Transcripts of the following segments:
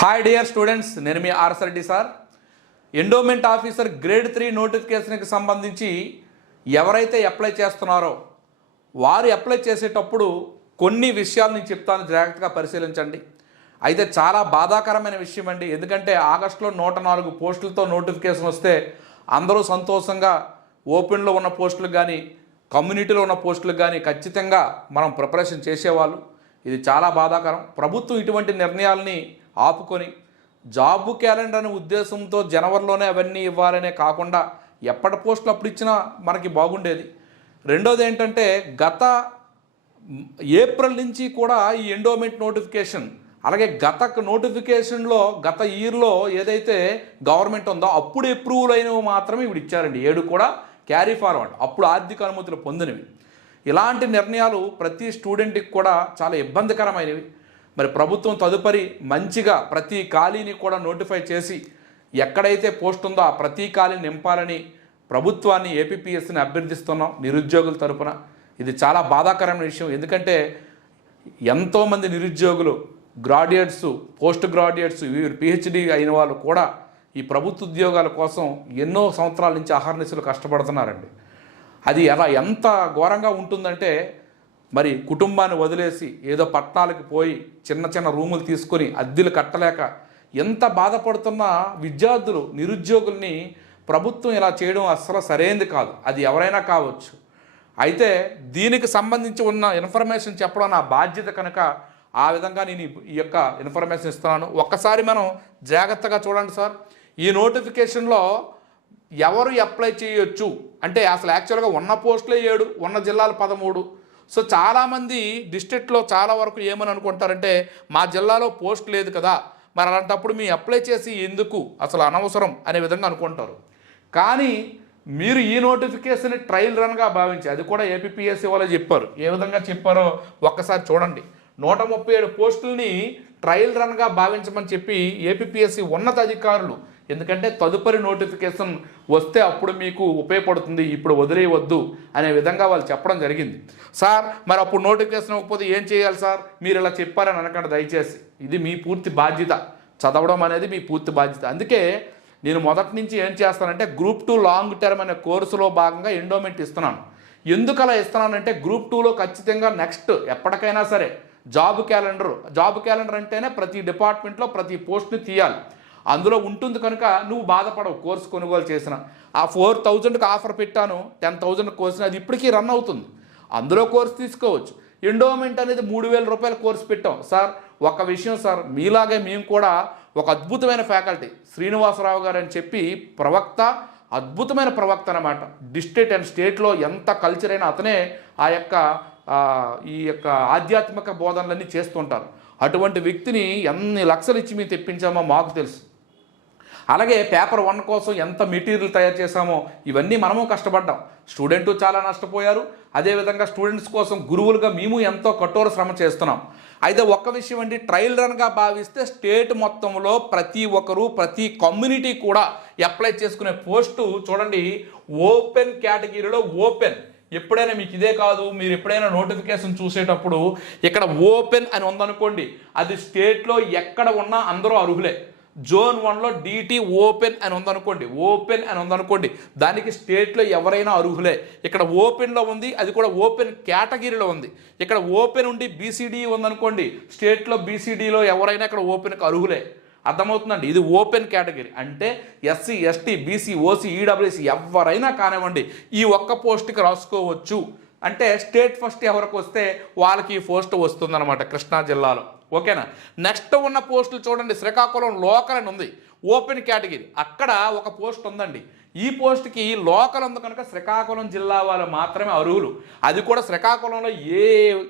Hi dear students నేను మీ ఆర్ఎస్ఆర్డి sir. Endowment officer grade three నోటిఫికేషన్కి సంబంధించి ఎవరైతే అప్లై చేస్తున్నారో వారు అప్లై చేసేటప్పుడు కొన్ని విషయాలు నేను చెప్తాను. జాగ్రత్తగా పరిశీలించండి. అయితే చాలా బాధాకరమైన విషయం అండి. ఎందుకంటే ఆగస్టులో నూట నాలుగు పోస్టులతో నోటిఫికేషన్ వస్తే అందరూ సంతోషంగా ఓపెన్లో ఉన్న పోస్టులు కానీ కమ్యూనిటీలో ఉన్న పోస్టులకు కానీ ఖచ్చితంగా మనం ప్రిపరేషన్ చేసేవాళ్ళు. ఇది చాలా బాధాకరం. ప్రభుత్వం ఇటువంటి నిర్ణయాల్ని ఆపుకొని జాబు క్యాలెండర్ అనే ఉద్దేశంతో జనవరిలోనే అవన్నీ ఇవ్వాలనే కాకుండా ఎప్పటి పోస్టులు అప్పుడు ఇచ్చినా మనకి బాగుండేది. రెండోది ఏంటంటే గత ఏప్రిల్ నుంచి కూడా ఈ ఎండోమెంట్ నోటిఫికేషన్ అలాగే గత నోటిఫికేషన్లో గత ఇయర్లో ఏదైతే గవర్నమెంట్ ఉందో అప్పుడు అప్రూవల్ అయినవి మాత్రమే ఇప్పుడు ఇచ్చారండి. ఏడు కూడా క్యారీ ఫార్వర్డ్ అప్పుడు ఆర్థిక అనుమతులు పొందినవి. ఇలాంటి నిర్ణయాలు ప్రతి స్టూడెంట్కి కూడా చాలా ఇబ్బందికరమైనవి. మరి ప్రభుత్వం తదుపరి మంచిగా ప్రతి ఖాళీని కూడా నోటిఫై చేసి ఎక్కడైతే పోస్ట్ ఉందో ఆ ప్రతి ఖాళీని నింపాలని ప్రభుత్వాన్ని ఏపీపీఎస్ని అభ్యర్థిస్తున్నాం నిరుద్యోగుల తరపున. ఇది చాలా బాధాకరమైన విషయం. ఎందుకంటే ఎంతోమంది నిరుద్యోగులు గ్రాడ్యుయేట్స్ పోస్ట్ గ్రాడ్యుయేట్స్ వీరు పిహెచ్డి అయిన వాళ్ళు కూడా ఈ ప్రభుత్వ ఉద్యోగాల కోసం ఎన్నో సంవత్సరాల నుంచి అహర్నిశలు కష్టపడుతున్నారండి. అది ఎలా ఎంత ఘోరంగా ఉంటుందంటే మరి కుటుంబాన్ని వదిలేసి ఏదో పట్టణాలకు పోయి చిన్న చిన్న రూములు తీసుకొని అద్దెలు కట్టలేక ఎంత బాధపడుతున్న విద్యార్థులు నిరుద్యోగుల్ని ప్రభుత్వం ఇలా చేయడం అస్సలు సరైనది కాదు. అది ఎవరైనా కావచ్చు. అయితే దీనికి సంబంధించి ఉన్న ఇన్ఫర్మేషన్ చెప్పడం నా బాధ్యత కనుక ఆ విధంగా నేను ఈ- ఈ యొక్క ఇన్ఫర్మేషన్ ఇస్తున్నాను. ఒక్కసారి మనం జాగ్రత్తగా చూడండి సార్. ఈ నోటిఫికేషన్లో ఎవరు అప్లై చేయొచ్చు? అంటే అసలు యాక్చువల్గా ఉన్న పోస్టులే ఏడు ఉన్న జిల్లాలు పదమూడు. సో చాలామంది డిస్ట్రిక్ట్లో చాలా వరకు ఏమని అనుకుంటారంటే మా జిల్లాలో పోస్ట్ లేదు కదా మరి అలాంటప్పుడు మీ అప్లై చేసి ఎందుకు? అసలు అనవసరం అనే విధంగా అనుకుంటారు. కానీ మీరు ఈ నోటిఫికేషన్ ట్రయల్ రన్గా భావించి అది కూడా ఏపీఎస్సీ వాళ్ళు చెప్పారు. ఏ విధంగా చెప్పారో ఒక్కసారి చూడండి. నూట ముప్పై ఏడు పోస్టుల్ని ట్రయల్ రన్గా భావించమని చెప్పి ఏపీఎస్సీ ఉన్నత అధికారులు ఎందుకంటే తదుపరి నోటిఫికేషన్ వస్తే అప్పుడు మీకు ఉపయోగపడుతుంది ఇప్పుడు వదిలేయవద్దు అనే విధంగా వాళ్ళు చెప్పడం జరిగింది. సార్ మరి అప్పుడు నోటిఫికేషన్ ఇవ్వకపోతే ఏం చేయాలి సార్? మీరు ఇలా చెప్పారని అనకండి దయచేసి. ఇది మీ పూర్తి బాధ్యత. చదవడం అనేది మీ పూర్తి బాధ్యత. అందుకే నేను మొదటి నుంచి ఏం చేస్తానంటే గ్రూప్ టూ లాంగ్ టర్మ్ అనే కోర్సులో భాగంగా ఎండోమెంట్ ఇస్తున్నాను. ఎందుకు అలా ఇస్తున్నానంటే గ్రూప్ టూలో ఖచ్చితంగా నెక్స్ట్ ఎప్పటికైనా సరే జాబ్ క్యాలెండర్. జాబ్ క్యాలెండర్ అంటేనే ప్రతి డిపార్ట్మెంట్లో ప్రతి పోస్ట్ని తీయాలి. అందులో ఉంటుంది కనుక నువ్వు బాధపడవు. కోర్సు కొనుగోలు చేసిన ఆ ఫోర్ థౌజండ్కి ఆఫర్ పెట్టాను. టెన్ థౌజండ్ కోర్సు అది ఇప్పటికీ రన్ అవుతుంది. అందులో కోర్సు తీసుకోవచ్చు. ఎండోమెంట్ అనేది మూడు వేల రూపాయల కోర్సు పెట్టాం. సార్ ఒక విషయం సార్ మీలాగే మేము కూడా ఒక అద్భుతమైన ఫ్యాకల్టీ శ్రీనివాసరావు గారు అని చెప్పి ప్రవక్త అద్భుతమైన ప్రవక్త అనమాట డిస్ట్రిక్ట్ అండ్ స్టేట్లో ఎంత కల్చర్ అయినా అతనే ఆ యొక్క ఈ యొక్క ఆధ్యాత్మిక బోధనలన్నీ చేస్తుంటారు. అటువంటి వ్యక్తిని ఎన్ని లక్షలు ఇచ్చి మేము తెప్పించామో మాకు తెలుసు. అలాగే పేపర్ వన్ కోసం ఎంత మెటీరియల్ తయారు చేశామో ఇవన్నీ మనము కష్టపడ్డాం. స్టూడెంట్ చాలా నష్టపోయారు. అదేవిధంగా స్టూడెంట్స్ కోసం గురువులుగా మేము ఎంతో కఠోర శ్రమ చేస్తున్నాం. అయితే ఒక్క విషయం అండి ట్రయల్ రన్గా భావిస్తే స్టేట్ మొత్తంలో ప్రతి ఒక్కరు ప్రతి కమ్యూనిటీ కూడా అప్లై చేసుకునే పోస్టు చూడండి ఓపెన్ కేటగిరీలో ఓపెన్. ఎప్పుడైనా మీకు ఇదే కాదు మీరు ఎప్పుడైనా నోటిఫికేషన్ చూసేటప్పుడు ఇక్కడ ఓపెన్ అని ఉందనుకోండి అది స్టేట్లో ఎక్కడ ఉన్నా అందరూ అర్హులే. జోన్ వన్లో డీటీ ఓపెన్ అని ఉందనుకోండి ఓపెన్ అని ఉందనుకోండి దానికి స్టేట్లో ఎవరైనా అర్హులే. ఇక్కడ ఓపెన్లో ఉంది అది కూడా ఓపెన్ కేటగిరీలో ఉంది. ఇక్కడ ఓపెన్ ఉండి బీసీడీ ఉందనుకోండి స్టేట్లో బీసీడీలో ఎవరైనా ఇక్కడ ఓపెన్కి అర్హులే. అర్థమవుతుందండి? ఇది ఓపెన్ కేటగిరీ. అంటే SC ST BC OC EWS ఎవరైనా కానివ్వండి ఈ ఒక్క పోస్ట్కి రాసుకోవచ్చు. అంటే స్టేట్ ఫస్ట్ ఎవరికి వస్తే వాళ్ళకి ఈ పోస్ట్ వస్తుందన్నమాట కృష్ణా జిల్లాలో. ఓకేనా? నెక్స్ట్ ఉన్న పోస్టులు చూడండి శ్రీకాకుళం లోకల్ అని ఉంది. ఓపెన్ కేటగిరీ అక్కడ ఒక పోస్ట్ ఉందండి. ఈ పోస్ట్కి లోకల్ ఉంది కనుక శ్రీకాకుళం జిల్లా వాళ్ళు మాత్రమే అర్హులు. అది కూడా శ్రీకాకుళంలో ఏ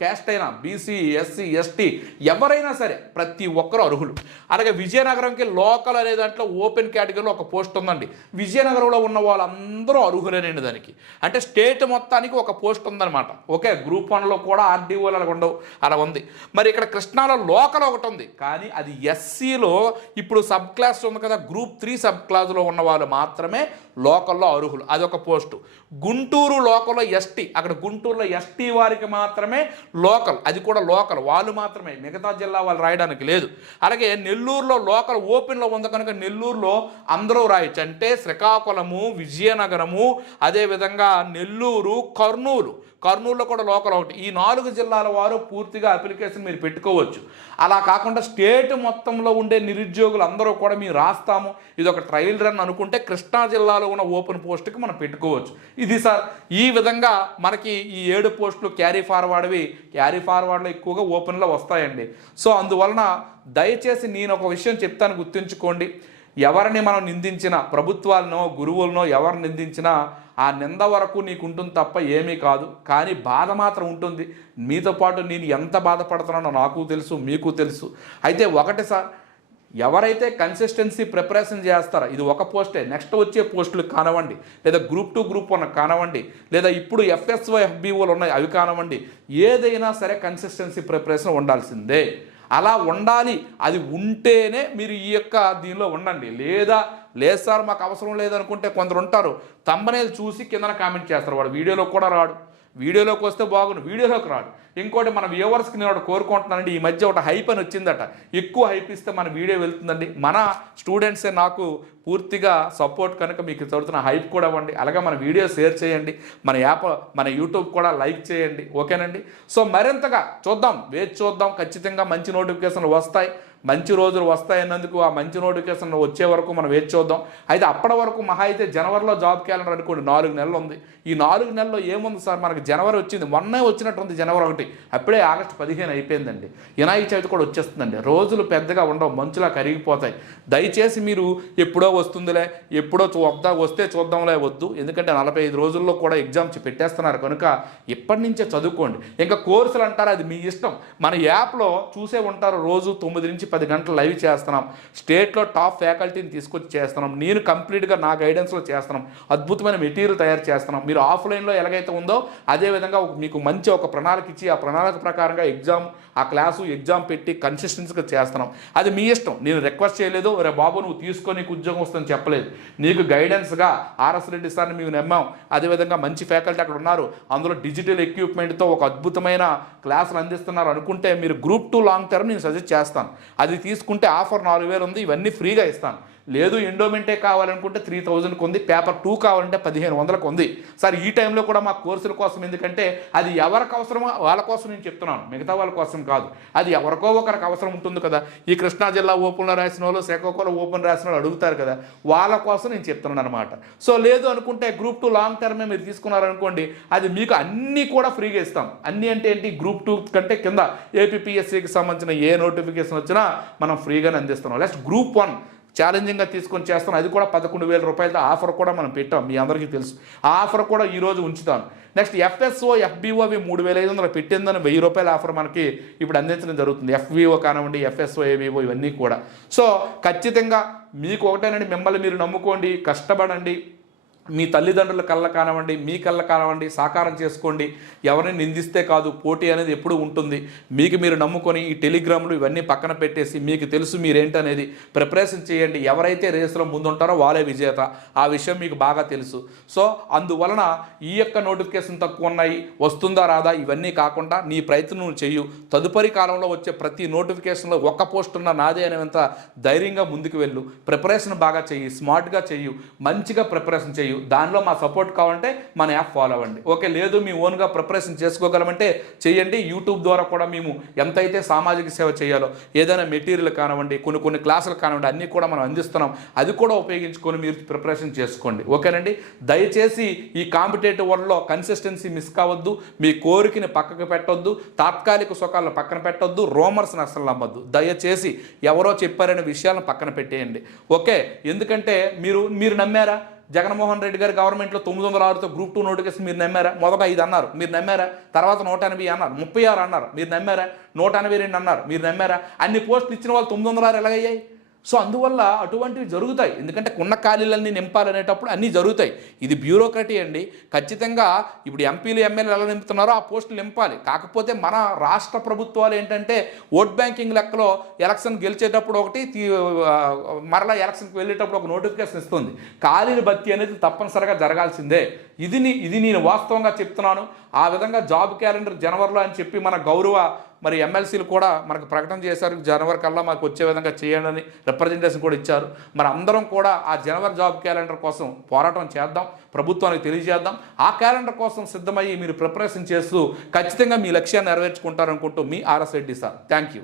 క్యాస్ట్ అయినా బీసీ ఎస్సీ ఎస్టీ ఎవరైనా సరే ప్రతి ఒక్కరు అర్హులు. అలాగే విజయనగరంకి లోకల్ అనే దాంట్లో ఓపెన్ కేటగిరీలో ఒక పోస్ట్ ఉందండి. విజయనగరంలో ఉన్న వాళ్ళందరూ అర్హులేనండి దానికి. అంటే స్టేట్ మొత్తానికి ఒక పోస్ట్ ఉందన్నమాట. ఓకే గ్రూప్ వన్లో కూడా ఆర్డీఓలు అలా ఉండవు అలా ఉంది. మరి ఇక్కడ కృష్ణాలో లోకల్ ఒకటి ఉంది. కానీ అది ఎస్సీలో ఇప్పుడు సబ్ క్లాస్ ఉంది కదా గ్రూప్ త్రీ సబ్ క్లాస్లో ఉన్న వాళ్ళు మాత్రమే లోకల్లో అర్హులు. అదొక పోస్టు. గుంటూరు లోకల్లో ఎస్టీ. అక్కడ గుంటూరులో ఎస్టీ వారికి మాత్రమే లోకల్. అది కూడా లోకల్. వాళ్ళు మాత్రమే. మిగతా జిల్లా వాళ్ళు రాయడానికి లేదు. అలాగే నెల్లూరులో లోకల్ ఓపెన్లో ఉంది కనుక నెల్లూరులో అందరూ రాయొచ్చు. అంటే శ్రీకాకుళము విజయనగరము అదేవిధంగా నెల్లూరు కర్నూలు. కర్నూలులో కూడా లోకల్ ఒకటి. ఈ నాలుగు జిల్లాల వారు పూర్తిగా అప్లికేషన్ మీరు పెట్టుకోవచ్చు. అలా కాకుండా స్టేట్ మొత్తంలో ఉండే నిరుద్యోగులు అందరూ కూడా మీరు రాస్తాము. ఇది ఒక ట్రయల్ రన్ అనుకుంటే కృష్ణా జిల్లా జిల్లాలో ఉన్న ఓపెన్ పోస్ట్కి మనం పెట్టుకోవచ్చు. ఇది సార్ ఈ విధంగా మనకి ఈ ఏడు పోస్టులు క్యారీ ఫార్వర్డ్వి క్యారీ ఫార్వర్డ్లో ఎక్కువగా ఓపెన్లో వస్తాయండి. సో అందువలన దయచేసి నేను ఒక విషయం చెప్తాను గుర్తుంచుకోండి. ఎవరిని మనం నిందించినా ప్రభుత్వాలనో గురువులనో ఎవరిని నిందించినా ఆ నింద వరకు నీకు ఉంటుంది తప్ప ఏమీ కాదు. కానీ బాధ మాత్రం ఉంటుంది. మీతో పాటు నేను ఎంత బాధపడుతున్నానో నాకు తెలుసు మీకు తెలుసు. అయితే ఒకటి సార్ ఎవరైతే కన్సిస్టెన్సీ ప్రిపరేషన్ చేస్తారో ఇది ఒక పోస్టే నెక్స్ట్ వచ్చే పోస్టులు కానివ్వండి లేదా గ్రూప్ టూ గ్రూప్ వన్ కానివ్వండి లేదా ఇప్పుడు ఎఫ్ఎస్ఓ ఎఫ్బిఓలు ఉన్నాయి అవి కానివ్వండి ఏదైనా సరే కన్సిస్టెన్సీ ప్రిపరేషన్ ఉండాల్సిందే. అలా ఉండాలి అది ఉంటేనే మీరు ఈ యొక్క దీనిలో ఉండండి. లేదా లేదు సార్ మాకు అవసరం లేదనుకుంటే కొందరు ఉంటారు తమ్మనేది చూసి కిందన కామెంట్ చేస్తారు వాడు వీడియోలో కూడా రాడు. వీడియోలోకి వస్తే బాగుండు. వీడియోలోకి రాడు. ఇంకోటి మన వ్యూవర్స్కి నేను ఒకటి కోరుకుంటున్నానండి ఈ మధ్య ఒకటి హైప్ అని వచ్చిందట. ఎక్కువ హైప్ ఇస్తే మన వీడియో వెళ్తుందండి. మన స్టూడెంట్సే నాకు పూర్తిగా సపోర్ట్ కనుక మీకు చదువుతున్న హైప్ కూడా ఇవ్వండి. అలాగే మన వీడియో షేర్ చేయండి. మన యాప్ మన యూట్యూబ్ కూడా లైక్ చేయండి. ఓకేనండి? సో మరింతగా చూద్దాం. వేచి చూద్దాం. ఖచ్చితంగా మంచి నోటిఫికేషన్లు వస్తాయి. మంచి రోజులు వస్తాయన్నందుకు ఆ మంచి నోటిఫికేషన్ వచ్చే వరకు మనం వేచి చూద్దాం? అయితే అప్పటి వరకు మహా అయితే జనవరిలో జాబ్ క్యాలెండర్ అనుకోండి నాలుగు నెలలు ఉంది. ఈ నాలుగు నెలల్లో ఏముంది సార్? మనకి జనవరి వచ్చింది. మొన్నే వచ్చినట్టు ఉంది జనవరి ఒకటి. అప్పుడే ఆగస్టు పదిహేను అయిపోయిందండి. వినాయక చవితి కూడా వచ్చేస్తుందండి. రోజులు పెద్దగా ఉండవు మంచులా కరిగిపోతాయి. దయచేసి మీరు ఎప్పుడో వస్తుందిలే ఎప్పుడో చూద్దాం వస్తే చూద్దాంలే వద్దు. ఎందుకంటే నలభై ఐదు రోజుల్లో కూడా ఎగ్జామ్స్ పెట్టేస్తున్నారు. కనుక ఇప్పటి నుంచే చదువుకోండి. ఇంకా కోర్సులు అంటారు? అది మీ ఇష్టం. మన యాప్లో చూసే ఉంటారు రోజు తొమ్మిది నుంచి పది గంటలు లైవ్ చేస్తున్నాం. స్టేట్లో టాప్ ఫ్యాకల్టీని తీసుకొచ్చి చేస్తున్నాం. నేను కంప్లీట్గా నా గైడెన్స్లో చేస్తున్నాం. అద్భుతమైన మెటీరియల్ తయారు చేస్తున్నాం. మీరు ఆఫ్లైన్లో ఎలాగైతే ఉందో అదేవిధంగా మీకు మంచి ఒక ప్రణాళిక ఇచ్చి ఆ ప్రణాళిక ప్రకారంగా ఎగ్జామ్ ఆ క్లాసు ఎగ్జామ్ పెట్టి కన్సిస్టెన్సీగా చేస్తున్నాం. అది మీ ఇష్టం. నేను రిక్వెస్ట్ చేయలేదు. రే బాబు నువ్వు తీసుకొని నీకు ఉద్యోగం వస్తుందని చెప్పలేదు. నీకు గైడెన్స్గా ఆర్ఎస్ రెడ్డి సార్ని మేము నమ్మాం. అదేవిధంగా మంచి ఫ్యాకల్టీ అక్కడ ఉన్నారు. అందులో డిజిటల్ ఎక్విప్మెంట్తో ఒక అద్భుతమైన క్లాసులు అందిస్తున్నారు అనుకుంటే మీరు గ్రూప్ టూ లాంగ్ టర్మ్ నేను సజెస్ట్ చేస్తాను. అది తీసుకుంటే ఆఫర్ నాలుగు వేలు ఉంది ఇవన్నీ ఫ్రీగా ఇస్తాను. లేదు ఎండోమెంటే కావాలనుకుంటే త్రీ థౌజండ్కి ఉంది పేపర్ టూ కావాలంటే పదిహేను వందలకు ఉంది సార్ ఈ టైంలో కూడా మా కోర్సుల కోసం ఎందుకంటే అది ఎవరికి అవసరమో వాళ్ళ కోసం నేను చెప్తున్నాను. మిగతా వాళ్ళ కోసం కాదు. అది ఎవరికో ఒకరికి అవసరం ఉంటుంది కదా. ఈ కృష్ణా జిల్లా ఓపెన్లో రాసిన వాళ్ళు శ్రీకాకుళం ఓపెన్ రాసిన వాళ్ళు అడుగుతారు కదా. వాళ్ళ కోసం నేను చెప్తున్నాను అనమాట సో లేదు అనుకుంటే గ్రూప్ టూ లాంగ్ టర్మే మీరు తీసుకున్నారనుకోండి అది మీకు అన్నీ కూడా ఫ్రీగా ఇస్తాం. అన్నీ అంటే ఏంటి? గ్రూప్ టూ కంటే కింద. ఏపీఎస్సీకి సంబంధించిన ఏ నోటిఫికేషన్ వచ్చినా మనం ఫ్రీగానే అందిస్తున్నాం. నెక్స్ట్ గ్రూప్ వన్ ఛాలెంజింగ్గా తీసుకొని చేస్తాను అది కూడా పదకొండు వేల రూపాయలతో ఆఫర్ కూడా మనం పెట్టాం. మీ అందరికీ తెలుసు. ఆ ఆఫర్ కూడా ఈరోజు ఉంచుతాను. నెక్స్ట్ ఎఫ్ఎస్ఓ ఎఫ్బిఓ అవి మూడు వేల ఐదు వందలు పెట్టిందని వెయ్యి రూపాయల ఆఫర్ మనకి ఇప్పుడు అందించడం జరుగుతుంది. ఎఫ్విఓ కానివ్వండి ఎఫ్ఎస్ఓ ఏవిఓ ఇవన్నీ కూడా. సో ఖచ్చితంగా మీకు ఒకటేనండి. మిమ్మల్ని మీరు నమ్ముకోండి. కష్టపడండి. మీ తల్లిదండ్రుల కళ్ళ కానివ్వండి మీ కళ్ళ కానివ్వండి సాకారం చేసుకోండి. ఎవరిని నిందిస్తే కాదు పోటీ అనేది ఎప్పుడు ఉంటుంది. మీకు మీరు నమ్ముకొని ఈ టెలిగ్రామ్లు ఇవన్నీ పక్కన పెట్టేసి మీకు తెలుసు మీరేంటనేది ప్రిపరేషన్ చేయండి. ఎవరైతే రేసులో ముందుంటారో వాళ్ళే విజేత. ఆ విషయం మీకు బాగా తెలుసు. సో అందువలన ఈ యొక్క నోటిఫికేషన్ తక్కువ ఉన్నాయి వస్తుందా రాదా ఇవన్నీ కాకుండా నీ ప్రయత్నం నువ్వు చెయ్యు. తదుపరి కాలంలో వచ్చే ప్రతి నోటిఫికేషన్లో ఒక్క పోస్ట్ ఉన్న నాదే అనేంత ధైర్యంగా ముందుకు వెళ్ళు. ప్రిపరేషన్ బాగా చెయ్యి స్మార్ట్గా చెయ్యు. మంచిగా ప్రిపరేషన్ చెయ్యి. దానిలో మా సపోర్ట్ కావాలంటే మన యాప్ ఫాలో అవ్వండి. ఓకే లేదు మీ ఓన్గా ప్రిపరేషన్ చేసుకోగలమంటే చేయండి. యూట్యూబ్ ద్వారా కూడా మేము ఎంతైతే సామాజిక సేవ చేయాలో ఏదైనా మెటీరియల్ కానివ్వండి కొన్ని కొన్ని క్లాసులు కానివ్వండి అన్నీ కూడా మనం అందిస్తున్నాం. అది కూడా ఉపయోగించుకొని మీరు ప్రిపరేషన్ చేసుకోండి. ఓకేనండి? దయచేసి ఈ కాంపిటేటివ్ వరల్డ్లో కన్సిస్టెన్సీ మిస్ కావద్దు. మీ కోరికని పక్కకు పెట్టొద్దు. తాత్కాలిక సుఖాలను పక్కన పెట్టొద్దు. రోమర్స్ని అసలు నమ్మద్దు. దయచేసి ఎవరో చెప్పారనే విషయాలను పక్కన పెట్టేయండి. ఓకే ఎందుకంటే మీరు మీరు నమ్మారా? జగన్మోహన్ రెడ్డి గారు గవర్నమెంట్లో తొమ్మిది వందల ఆరుతో గ్రూప్ టూ నోటిఫికేషన్ మీరు నమ్మారా? మొదట ఐదు అన్నారు. మీరు నమ్మారా? తర్వాత నూట ఎనభై అన్నారు. ముప్పై ఆరు అన్నారు. మీరు నమ్మారా? నూట ఎనభై రెండు అన్నారు. మీరు నమ్మారా? అన్ని పోస్టులు ఇచ్చిన వాళ్ళు తొమ్మిది వందల ఆరు ఎలాగయ్యాయి? సో అందువల్ల అటువంటివి జరుగుతాయి. ఎందుకంటే ఉన్న ఖాళీలన్నీ నింపాలనేటప్పుడు అన్నీ జరుగుతాయి. ఇది బ్యూరోక్రటీ అండి. ఖచ్చితంగా ఇప్పుడు ఎంపీలు ఎమ్మెల్యేలు ఎలా నింపుతున్నారో ఆ పోస్టులు నింపాలి. కాకపోతే మన రాష్ట్ర ప్రభుత్వాలు ఏంటంటే ఓట్ బ్యాంకింగ్ లెక్కలో ఎలక్షన్ గెలిచేటప్పుడు ఒకటి తీ- మరలా ఎలక్షన్కి వెళ్ళేటప్పుడు ఒక నోటిఫికేషన్ ఇస్తుంది. ఖాళీల భర్తీ అనేది తప్పనిసరిగా జరగాల్సిందే. ఇది నీ- ఇది నేను వాస్తవంగా చెప్తున్నాను. ఆ విధంగా జాబ్ క్యాలెండర్ జనవరిలో అని చెప్పి మన గౌరవ మరి ఎమ్మెల్సీలు కూడా మనకు ప్రకటన చేశారు. జనవరి కల్లా మాకు వచ్చే విధంగా చేయండి రిప్రజెంటేషన్ కూడా ఇచ్చారు. మరి అందరం కూడా ఆ జనవరి జాబ్ క్యాలెండర్ కోసం పోరాటం చేద్దాం. ప్రభుత్వానికి తెలియజేద్దాం. ఆ క్యాలెండర్ కోసం సిద్ధమయ్యి మీరు ప్రిపరేషన్ చేస్తూ ఖచ్చితంగా మీ లక్ష్యాన్ని నెరవేర్చుకుంటారనుకుంటూ మీ RS Reddy sir. Thank you